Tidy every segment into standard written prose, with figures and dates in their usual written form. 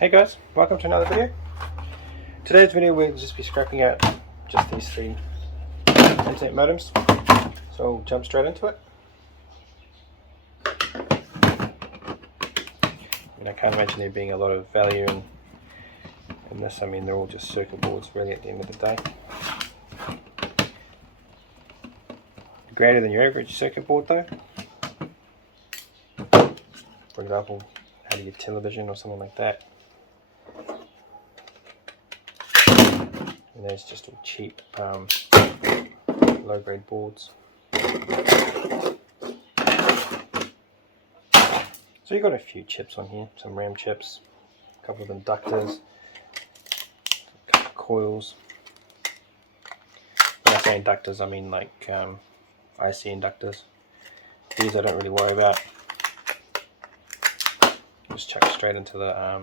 Hey guys, welcome to another video. Today's video we'll just be scrapping out just these three internet modems. So we'll jump straight into it. I can't imagine there being a lot of value in this. I mean, they're all just circuit boards really at the end of the day. Greater than your average circuit board though. For example, out of your television or something like that. And there's just all cheap low-grade boards. So you've got a few chips on here, some RAM chips, a couple of inductors, a couple of coils. When I say inductors, I mean like IC inductors. These I don't really worry about. Just chuck straight into the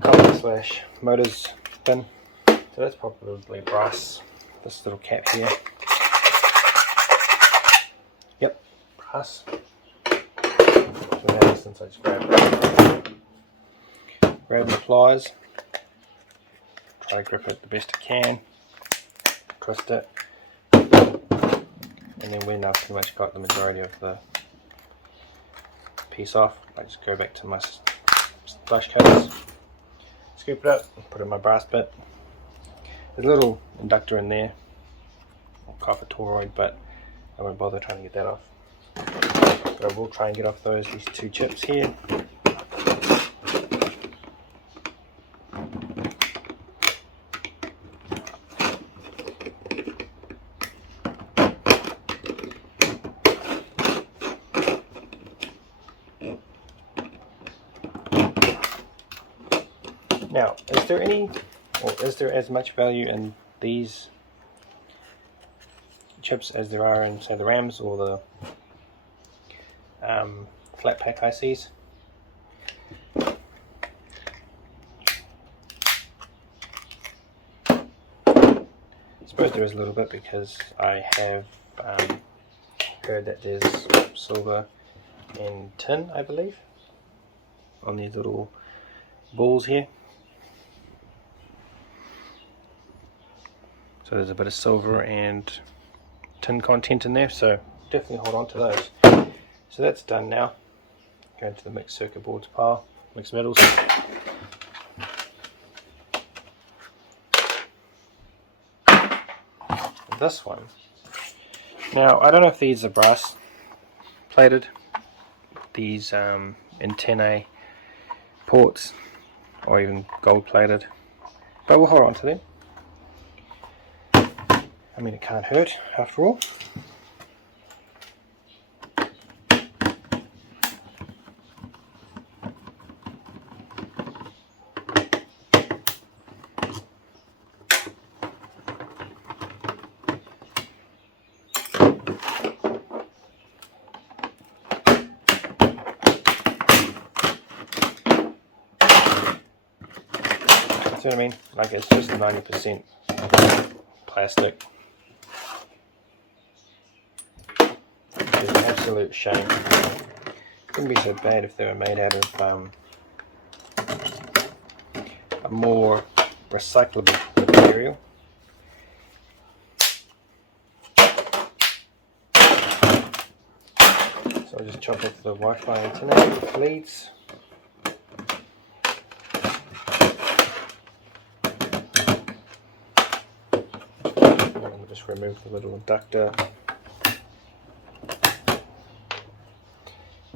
coupler / motors bin. So that's probably brass. This little cap here. Yep, brass. So in that instance I just grab my pliers, try to grip it the best I can, twist it, and then when I've pretty much got the majority of the piece off, I just go back to my splash case, scoop it up, and put it in my brass bit. There's a little inductor in there, or copper toroid, but I won't bother trying to get that off. But I will try and get off these two chips here. Now, is there as much value in these chips as there are in, say, the RAMs or the flat pack ICs? I suppose there is a little bit, because I have heard that there's silver and tin, I believe, on these little balls here. So there's a bit of silver and tin content in there, so definitely hold on to those. So that's done now. Go into the mixed circuit boards pile, mixed metals. This one. Now I don't know if these are brass plated, these antennae ports, or even gold plated, but we'll hold on to them. I mean, it can't hurt after all. See what I mean? Like, it's just 90% plastic. Which is an absolute shame. Wouldn't be so bad if they were made out of a more recyclable material. So I'll just chop off the Wi-Fi antenna leads. And just remove the little inductor.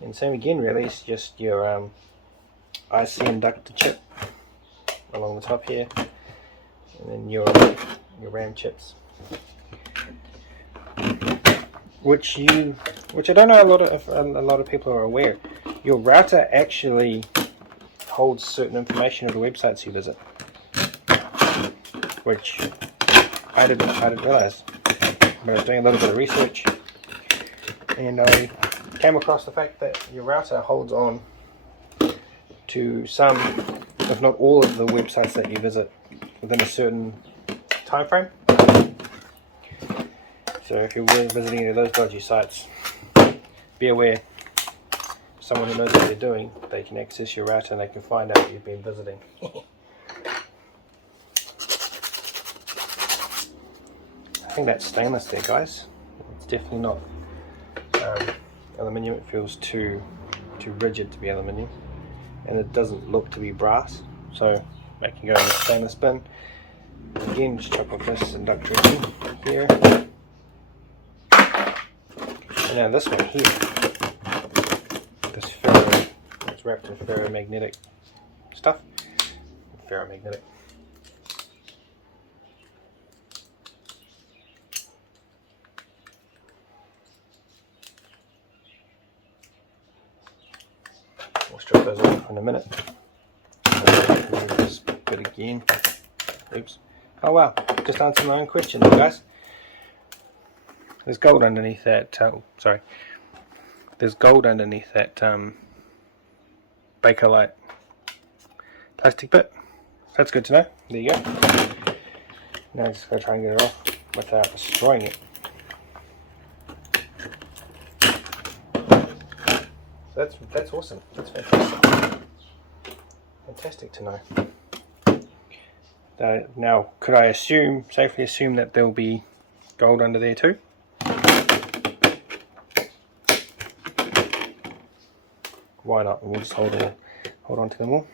And same again, really, it's just your IC inductor chip along the top here, and then your RAM chips, which I don't know a lot of people are aware. Your router actually holds certain information of the websites you visit, which I didn't realize. But I was doing a little bit of research, and I came across the fact that your router holds on to some, if not all, of the websites that you visit within a certain time frame. So if you're visiting any of those dodgy sites, be aware. someone who knows what they're doing, they can access your router and they can find out you've been visiting. I think that's stainless there, guys. It's definitely not aluminium. It feels too rigid to be aluminium, and it doesn't look to be brass, so I can go in the stainless bin. Again, just chop off this inductor here, and now this one here, this ferro, it's wrapped in ferromagnetic stuff. Ferromagnetic. We'll strip those off in a minute. Move this bit again. Oops. Oh wow, just answered my own question there, guys. There's gold underneath that, sorry. There's gold underneath that Bakelite plastic bit. That's good to know. There you go. Now I'm just going to try and get it off without destroying it. That's awesome. That's fantastic. Fantastic to know. Now, could I safely assume that there'll be gold under there too? Why not? We'll just hold on to them all.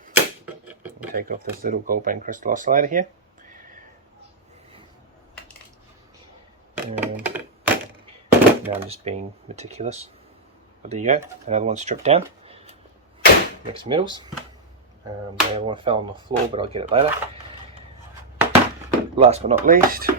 We'll take off this little gold band crystal oscillator here. Now I'm just being meticulous. But there you go. Another one stripped down. Next metals. The other one fell on the floor, but I'll get it later. Last but not least,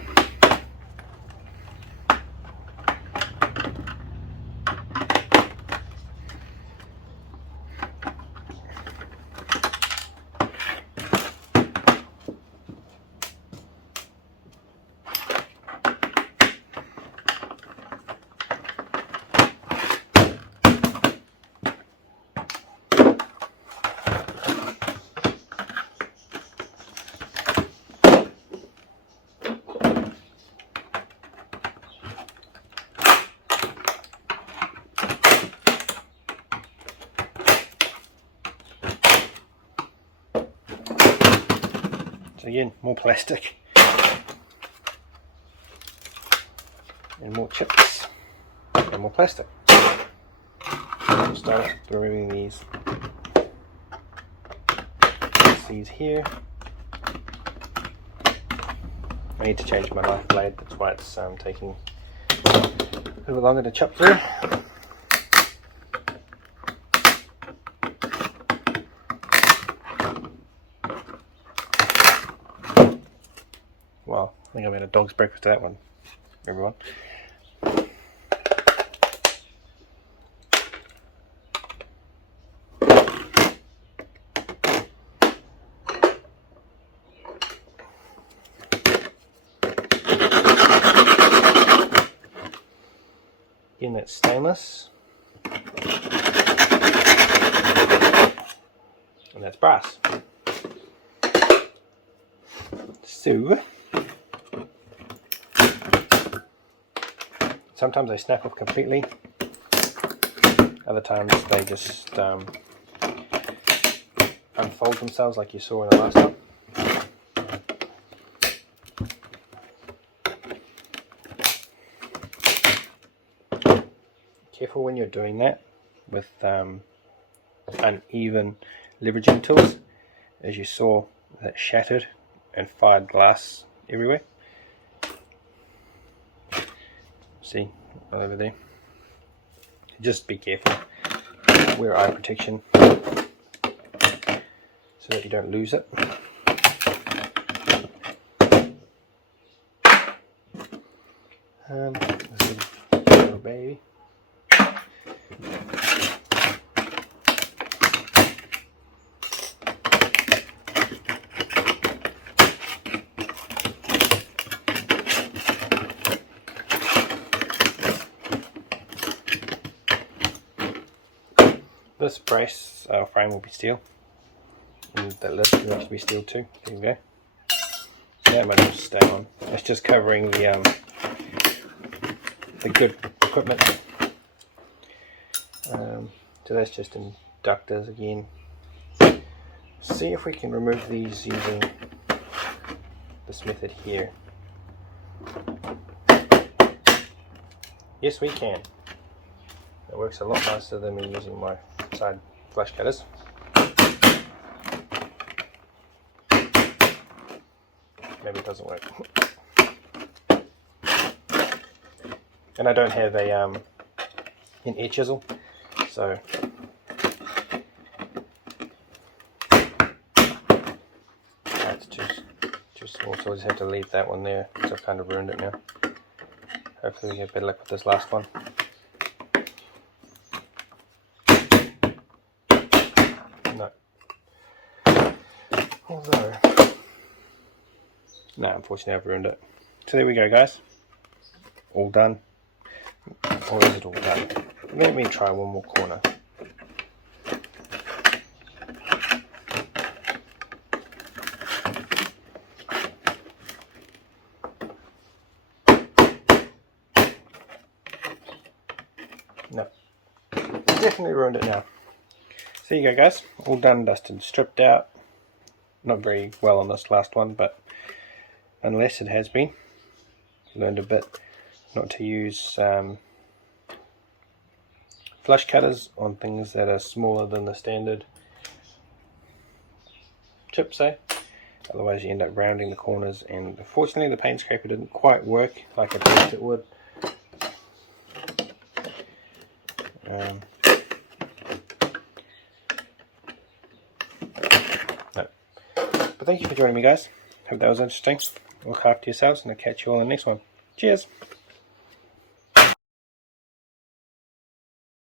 again, more plastic and more chips and more plastic. We'll start removing these here. I need to change my knife blade, that's why it's taking a little bit longer to chop through. Well, I think I made a dog's breakfast to that one, everyone. Again, that's stainless. And that's brass. So, sometimes they snap off completely, other times they just unfold themselves like you saw in the last one. Careful when you're doing that with uneven leveraging tools. As you saw, that shattered and fired glass everywhere. See, all over there. Just be careful. Wear eye protection so that you don't lose it. Little baby. This brace frame will be steel, and that lid will have to be steel too. There you go. That might just stay on. It's just covering the good equipment. So that's just inductors again. See if we can remove these using this method here. Yes, we can. It works a lot nicer than me using my side flash cutters. Maybe it doesn't work. And I don't have an air chisel, so that's too small, so I just have to leave that one there, so I've kind of ruined it now. Hopefully we get better luck with this last one. No. Although, no, unfortunately I've ruined it. So there we go, guys. All done. Or is it all done? Let me try one more corner. No. Definitely ruined it now. So there you go, guys. All done, dusted, stripped out. Not very well on this last one, but unless it has been. Learned a bit not to use flush cutters on things that are smaller than the standard chip, say. Otherwise you end up rounding the corners, and unfortunately the paint scraper didn't quite work like I thought it would. No. But thank you for joining me, guys. Hope that was interesting. Look after yourselves, and I'll catch you all in the next one. Cheers!